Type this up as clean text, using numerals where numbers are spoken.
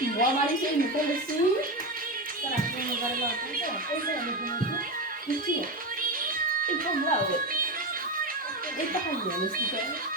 Igual a Marisa no comecinho, ela foi no lugar lá, então, ela me conheceu. E vamos lá, ele tá fazendo isso, então.